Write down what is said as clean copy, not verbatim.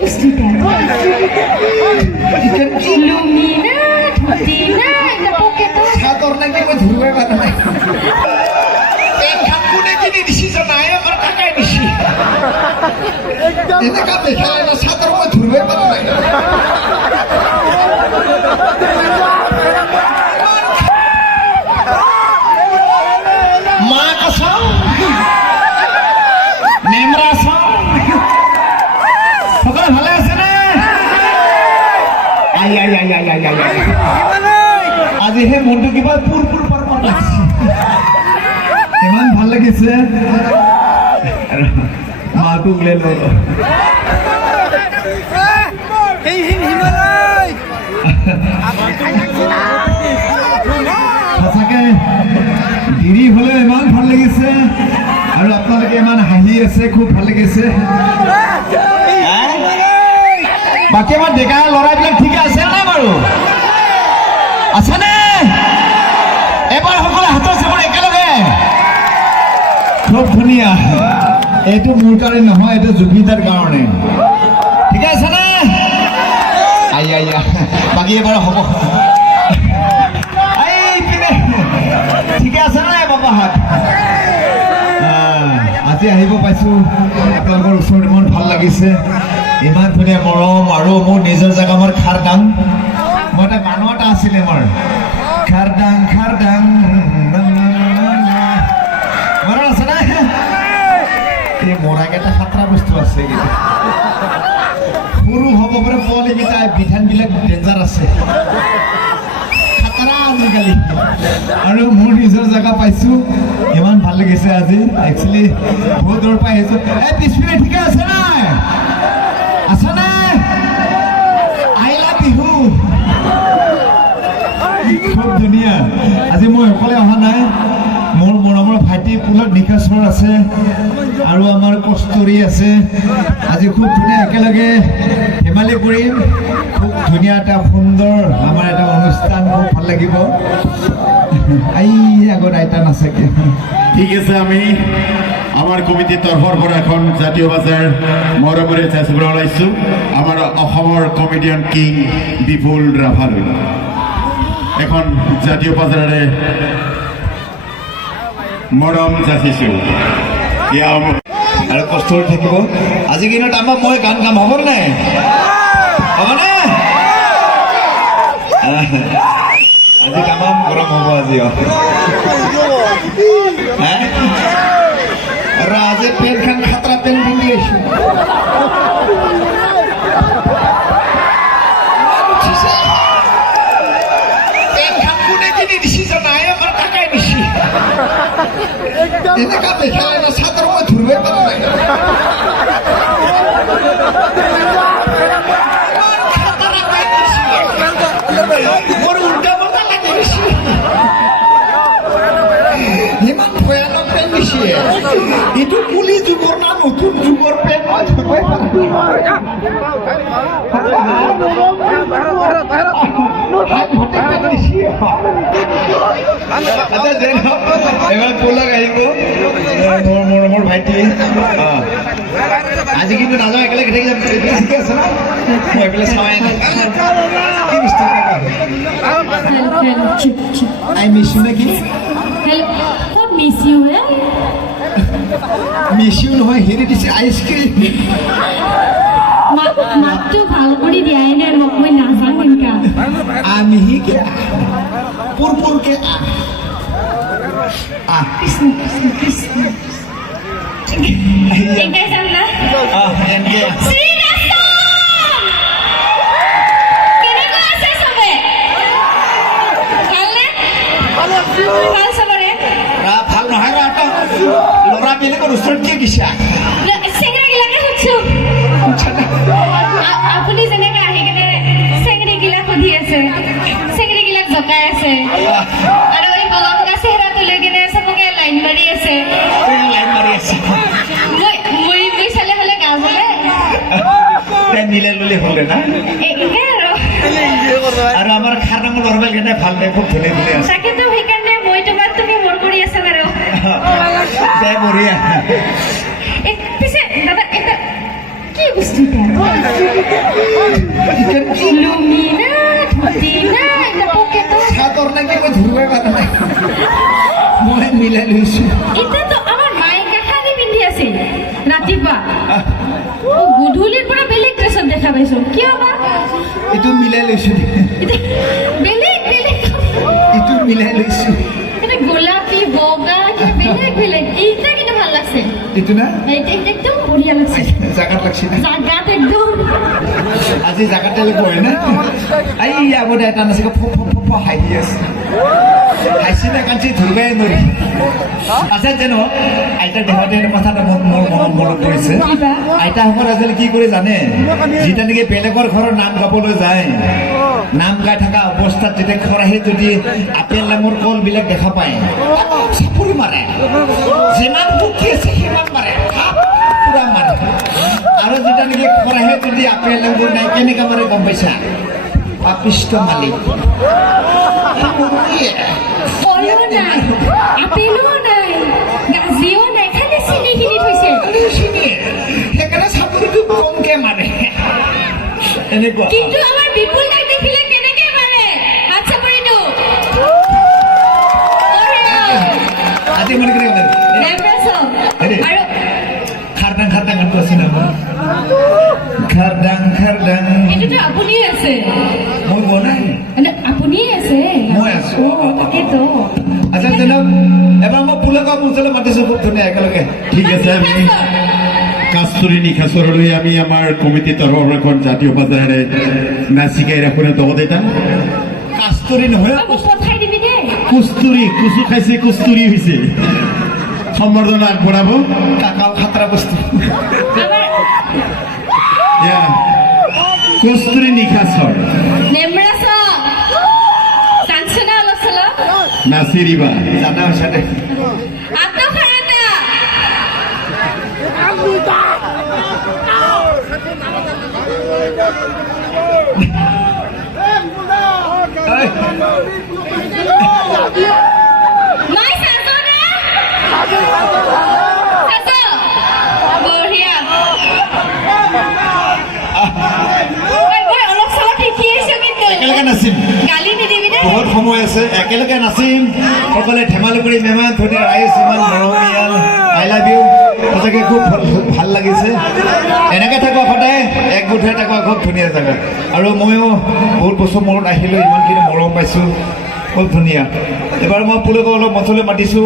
gusto ka? Lumina, Tina, napoket ko. সাগর নাকি মই ধুবে পারা নাই এই কাকুনে কিনে দিছি জানাই আমার টাকায় দিছি এনে কা দেখালে না সাগর মই ধুবে পারা নাই মা কসম নেমরা সম সকল ভালো আছে না আই আই আই আই আই আই আজি হে মনটো কিবা পুরপুর পারপার লাগছে ইমান ভাল লাগিছে মাকো গলে লো এই হিমালয় সঁচাকে দেৰি হলে ইমান ভাল লাগিছে আৰু আপোনালোকে ইমান হাঁহি আছে খুব ভাল লাগিছে বাকী আমাৰ ডেকা ল'ৰাবিলাক ঠিক আছে নে বাৰু আছেনে এবাৰ সকলো হাতৰ চাপৰ একেলগে খুব ধুনীয়া এইটো মোৰ কাৰণে নহয় এইটো জুবিদাৰ কাৰণে ঠিক আছে নে আই আই বাকী এবাৰ হ'ব ঠিকে আছে নে বাবাহঁত আজি আহিব পাইছো আপোনালোকৰ ওচৰত ইমান ভাল লাগিছে ইমান ধুনীয়া মৰম আৰু মোৰ নিজৰ জেগা মোৰ খাৰদাং মই এটা গানো এটা আছিলে মোৰ খাৰদাং খাৰদাং মনত আছে না এই মৰাকেইটা সাতটা বস্তু আছে সৰু হ'ব পাৰে পোৱালিকেইটা বিধানবিলাক ডেঞ্জাৰ আছে আজিকালি আৰু মোৰ নিজৰ জেগা পাইছো ইমান ভাল লাগিছে আজি একচুৱেলি বহুত দূৰৰ পৰা আহিছো এই পিছপিনে ঠিকে আছে নাই আছে নাই আহিলা বিহু খুব ধুনীয়া আজি মই অকলে অহা নাই মোৰ মৰমৰ ভাইটি পুলত নিকাশ্বৰ আছে আৰু আমাৰ কষ্টৰী আছে আজি খুব ধুনীয়া একেলগে ধেমালি কৰিম খুব ধুনীয়া এটা সুন্দৰ আমাৰ এটা অনুষ্ঠান খুব ভাল লাগিব এই আগত আইতা নাচাকে ঠিক আছে আমি আমার কমিটির তৰফৰ পৰা এখন জাতীয় বাজাৰ মৰমৰে চাইবলৈ ওলাইছো আমাৰ অসমৰ কমেডিয়ান কিং বিপুল ৰাভালৈ এখন জাতীয় বাজাৰে মৰম যাচিছো আৰু কষ্ট থাকিব আজি দিনত আমাৰ মই গান গাম হ'ব নাই হ'বনে আজি তামাম গৰম হ'ব আজি আৰু আজি পেনখন খাতৰা পেন পিন্ধি আহিছো পেনখন কোনে কিনি দিছি জানাই আমাৰ কাকাই দিছি এনেকা দেখালে না সাদৰ মই ধুবে পাৰা নাই মোৰ উল্টা বলটা লাগি দিছি ইমান ভয়ানক পেন দিছি এইটো কুলি যুগৰ না নতুন যুগৰ পেন মই ধুবে এবাৰ পোলাক আহিব মোৰ ভাইটি আজি কিন্তু নাযাওঁ একেলগে থাকি যাম ঠিকে আছে না মই এইফালে চাৱাই নাই কি বস্তু আই মিছ ইউ নেকি What miss you, eh? Miss you নহয় হেৰি দিছে আইচক্ৰীম মাতটো ভাল কৰি দিয়াই নাই মোক মই নাজানো এনেকা আমিহি কে পুরপুর কে কৃষ্ণ কৃষ্ণ কৃষ্ণ এনকে জানা এনকে ভাল নহয় ল'ৰা বেলেগৰ ওচৰত কি দিছা আপুনি যেনেকে আহি কেনে চেঙৰি গিলা সুধি আছে চেঙৰি গিলাক জকাই আছে আৰু এই বলকা চেহেৰাটো লৈ কেনে চবকে লাইন মাৰি আছে মই চালে হলে গা বোলে মিলাই ললে হলে না আৰু আমাৰ খাৰনামৰ ল'ৰা কেনে ভাল দে খুব ধুলে ধুলে আছে তাকেতো সেইকাৰণে মই তোমাক তুমি মোৰ কৰি আছা বাৰু দে বঢ়িয়া পিছে দাদা এটা কি বস্তু দৃষ্টিটা লুঙ্গি না ধুতি না এটা পকেটত চাদৰ নাকি মই ধৰিবই পৰা নাই মই মিলাই লৈছোঁ এতিয়াতো আমাৰ মায়ে কাষাৰী পিন্ধি আছিল ৰাতিপুৱা গধূলিৰ পৰা বেলেগ ড্ৰেছত দেখা পাইছো কিয় বা এইটো মিলাই লৈছোঁ এতিয়া বেলেগ বেলেগ এইটো মিলাই লৈছোঁ এটা গোলাপী বগা কিবা বেলেগ বেলেগ এইটা কিন্তু ভাল লাগছে এইটো না এইটা একদম বঢ়িয়া লাগছে জাগাত লাগছে না জাগাত একদম আজি জাগাতে লাগিব হয় না আই আগতে এটা নাছিল হাঁহি আছে হাঁচি না কাঞ্চি ধৰিবাই নোৱাৰি আচ্ছা জানো আইতাৰ দেহতে কথাটা মোৰ মনত পৰিছে আইতাসকল আজিকালি কি কৰে জানে যেতিয়া নেকি বেলেগৰ ঘৰৰ নাম গাবলৈ যায় নাম গাই থকা অৱস্থাত যেতিয়া খৰাহী যদি আপেল ডাঙৰ কলবিলাক দেখা পায় চাপৰি মাৰে যিমান দুখী আছে সিমান মাৰে পুৰা মাৰে আৰু যেতিয়া নেকি খৰাহী যদি আপেল ডাঙৰ নাই কেনেকৈ মাৰে গম পাইছা পাপিষ্ট মালিক ফলো নাই আপেলো নাই গাজিও নাই খালি চিনিখিনি থৈছে সেইকাৰণে চাপৰিটো কমকে মাৰে এনেকুৱা কিন্তু আমাৰ বিপুল দাক দেখিলে কেনেকে মাৰে হাত চাপৰিটো আজি মানে কেনেকৈ আৰু খাৰদাং খাৰদাং গানটো আছে না খাৰদাং খাৰদাং এইটোতো আপুনিয়ে আছে মই গোৱা নাই মানে আপুনিয়ে আছে মই আছো। তাকেতো আচ্ছা জনাব এবাৰ মই পুলকা অঞ্চলত মাতিছোঁ খুব ধুনীয়া একেলগে ঠিক আছে আমি কাস্তুৰী নিশাচৰলৈ আমি আমাৰ কমিটিৰ তৰফৰ এখন জাতীয় বাজাৰে নাচিকাই ৰাখোঁ তহঁত এটা কাস্তৰী নহয় মোক পঠাই দিবি দেই কুস্তুৰী কুচু খাইছে কুস্তুৰী হৈছে সম্বৰ্ধনা আগবঢ়াব কাকাও খাতৰা বস্তু আমাৰ কুস্তুৰী নিশাচৰ নেমৰাছ চাঞ্চনা অলপ চলপ নাচিৰিবা জানা হৈছে দে আত্মখাৰতা ঐ, মই চাজো না চাজো বঢ়িয়া মই অলপ চলপ শিকি আহিছো কিন্তু একেলগে নাচিম গালি নিদিবি দেই বহুত সময় আছে একেলগে নাচিম সকলোৱে ধেমালি কৰি ইমান ধুনীয়া ৰাইজ ইমান মৰমীয়াল আই লাভ ইউ সঁচাকৈ খুব ভাল লাগিছে এনেকৈ থাকো সদায় একগোট হৈ থাকো খুব ধুনীয়া জেগা আৰু ময়ো বহুত বছৰ মূৰত আহিলোঁ ইমানখিনি মৰম পাইছোঁ খুব ধুনীয়া এবাৰ মই পুলক অলপ মঞ্চলৈ মাতিছোঁ